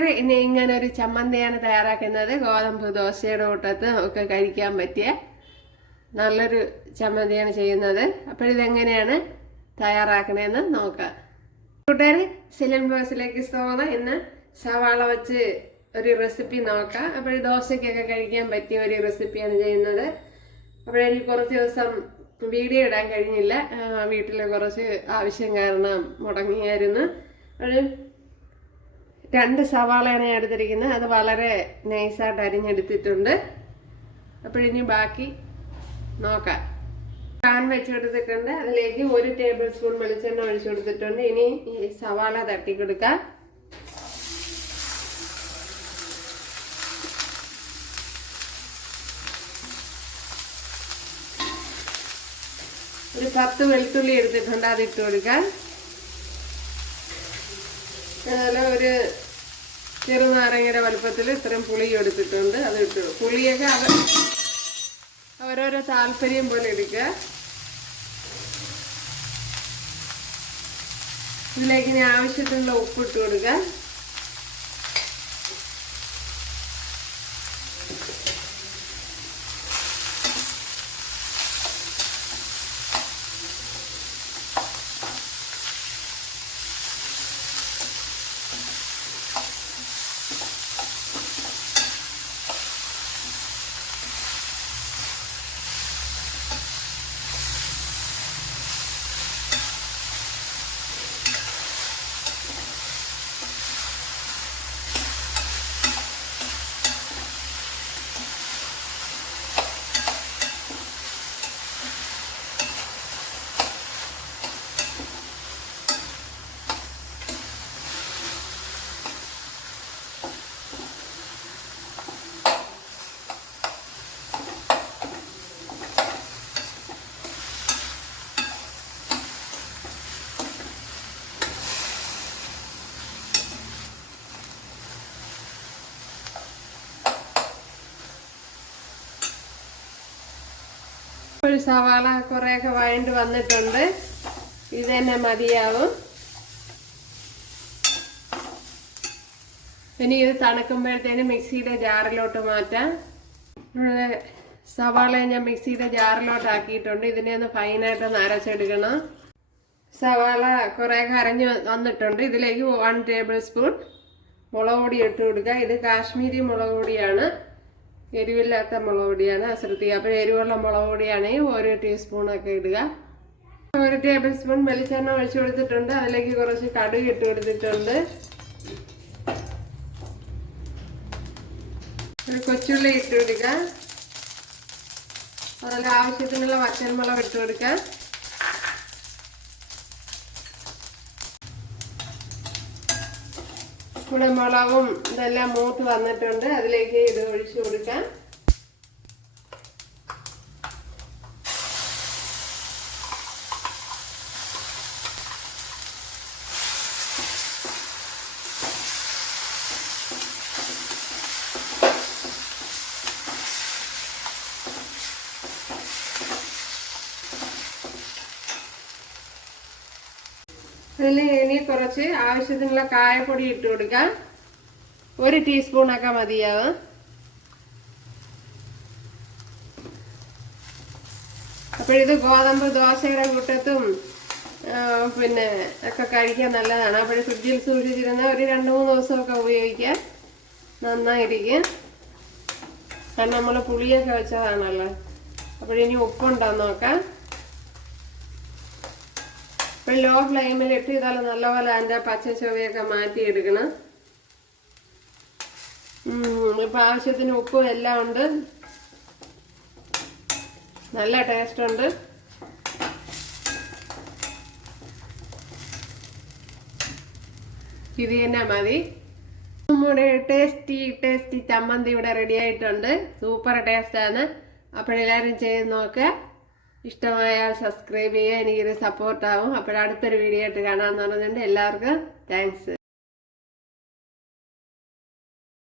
ഇനി ഇങ്ങനെ ഒരു ചമ്മന്തിയാണ് തയ്യാറാക്കുന്നത്. ഗോതമ്പ് ദോശയുടെ കൂട്ടത്ത് ഒക്കെ കഴിക്കാൻ പറ്റിയ നല്ലൊരു ചമ്മന്തിയാണ് ചെയ്യുന്നത്. അപ്പോഴിതെങ്ങനെയാണ് തയ്യാറാക്കണേന്ന് നോക്കാം. കൂട്ടുകാരെ, സിലൻ ബോക്സിലേക്ക് സ്വാഗതം. ഇന്ന് സവാള വെച്ച് ഒരു റെസിപ്പി നോക്കാം. അപ്പോൾ ദോശയ്ക്കൊക്കെ കഴിക്കാൻ പറ്റിയ ഒരു റെസിപ്പിയാണ് ചെയ്യുന്നത്. അപ്പോഴെനിക്ക് കുറച്ച് ദിവസം വീഡിയോ ഇടാൻ കഴിഞ്ഞില്ല. വീട്ടിലെ കുറച്ച് ആവശ്യം കാരണം മുടങ്ങിയായിരുന്നു. ഒരു 2 സവാളയാണ് എടുത്തിരിക്കുന്നത്. അത് വളരെ നൈസായിട്ട് അരിഞ്ഞെടുത്തിട്ടുണ്ട്. അപ്പോഴിനി ബാക്കി നോക്കാം. പാൻ വെച്ചെടുത്തിട്ടുണ്ട്. അതിലേക്ക് 1 ടേബിൾ സ്പൂൺ വെളിച്ചെണ്ണ ഒഴിച്ചു കൊടുത്തിട്ടുണ്ട്. ഇനി ഈ സവാള തട്ടി കൊടുക്കാം. ഒരു 10 വെളുത്തുള്ളി എടുത്തിട്ടുണ്ട്, അത് ഇട്ട് കൊടുക്കാം. അതുപോലെ ഒരു ചെറുനാരങ്ങയുടെ വലുപ്പത്തിൽ ഇത്രയും പുളി എടുത്തിട്ടുണ്ട്, അത് ഇട്ടു. പുളിയൊക്കെ ഓരോരോ താല്പര്യം പോലെ എടുക്കുക. ഇതിലേക്ക് ഇനി ആവശ്യത്തിനുള്ള ഉപ്പ് ഇട്ട് കൊടുക്കുക. ഒരു സവാള കുറേയൊക്കെ വഴണ്ട് വന്നിട്ടുണ്ട്. ഇത് തന്നെ മതിയാവും. ഇനി ഇത് തണുക്കുമ്പോഴത്തേന് മിക്സിയുടെ ജാറിലോട്ട് മാറ്റാം. സവാള ഞാൻ മിക്സിയുടെ ജാറിലോട്ട് ആക്കിയിട്ടുണ്ട്. ഇതിനെ ഒന്ന് ഫൈനായിട്ടൊന്ന് അരച്ചെടുക്കണം. സവാള കുറേയൊക്കെ അരഞ്ഞ് വന്നിട്ടുണ്ട്. ഇതിലേക്ക് 1 ടേബിൾ സ്പൂൺ മുളക് പൊടി ഇട്ട് കൊടുക്കുക. ഇത് കാശ്മീരി മുളക് പൊടിയാണ്, എരിവില്ലാത്ത മുളക് പൊടിയാണ്. ശ്രദ്ധിക്കുക. അപ്പോൾ എരിവുള്ള മുളക് പൊടിയാണെങ്കിൽ 1 ടീസ്പൂണൊക്കെ ഇടുക. 1 ടേബിൾ സ്പൂൺ വെളിച്ചെണ്ണ ഒഴിച്ചു കൊടുത്തിട്ടുണ്ട്. അതിലേക്ക് കുറച്ച് കടുക് ഇട്ട് കൊടുത്തിട്ടുണ്ട്. ഒരു കൊച്ചുള്ളി ഇട്ട് കൊടുക്കുക. അതിൽ ആവശ്യത്തിനുള്ള വറ്റൽമുളക് ഇട്ട് കൊടുക്കുക. ഇവിടെ മുളകും ഇതെല്ലാം മൂത്ത് വന്നിട്ടുണ്ട്. അതിലേക്ക് ഇത് ഒഴിച്ചു കൊടുക്കാം. അതിൽ ഇനി കുറച്ച് ആവശ്യത്തിനുള്ള കായപ്പൊടി ഇട്ട് കൊടുക്കാം. 1 ടീസ്പൂണൊക്കെ മതിയാവും. അപ്പോഴിത് ഗോതമ്പ് ദോശയുടെ കൂട്ടത്തും പിന്നെ ഒക്കെ കഴിക്കാൻ നല്ലതാണ്. അപ്പോൾ ഫ്രിഡ്ജിൽ സൂക്ഷിച്ചിരുന്ന ഒരു 2-3 ദിവസമൊക്കെ ഉപയോഗിക്കാൻ നന്നായിരിക്കും. കാരണം നമ്മൾ പുളിയൊക്കെ വെച്ചതാണല്ലോ. അപ്പോഴിനി ഉപ്പുണ്ടാന്ന് നോക്കാം. അപ്പോൾ ലോ ഫ്ലെയിമിലിട്ട് ഇതാൽ നല്ലപോലെ അതിൻ്റെ പച്ച ചുവയൊക്കെ മാറ്റിയെടുക്കണം. ഇപ്പം ആവശ്യത്തിന് ഉപ്പും എല്ലാം ഉണ്ട്. നല്ല ടേസ്റ്റ് ഉണ്ട്. ഇത് തന്നെ മതി. നമ്മുടെ ടേസ്റ്റി ചമ്മന്തി ഇവിടെ റെഡി ആയിട്ടുണ്ട്. സൂപ്പർ ടേസ്റ്റാണ്. അപ്പോഴെല്ലാവരും ചെയ്ത് നോക്കുക. ഇഷ്ടമായാൽ സബ്സ്ക്രൈബ് ചെയ്യുക. എനിക്കൊരു സപ്പോർട്ടാവും. അപ്പോഴടുത്തൊരു വീഡിയോ ആയിട്ട് കാണാമെന്ന് പറഞ്ഞിട്ടുണ്ട്. എല്ലാവർക്കും താങ്ക്സ്.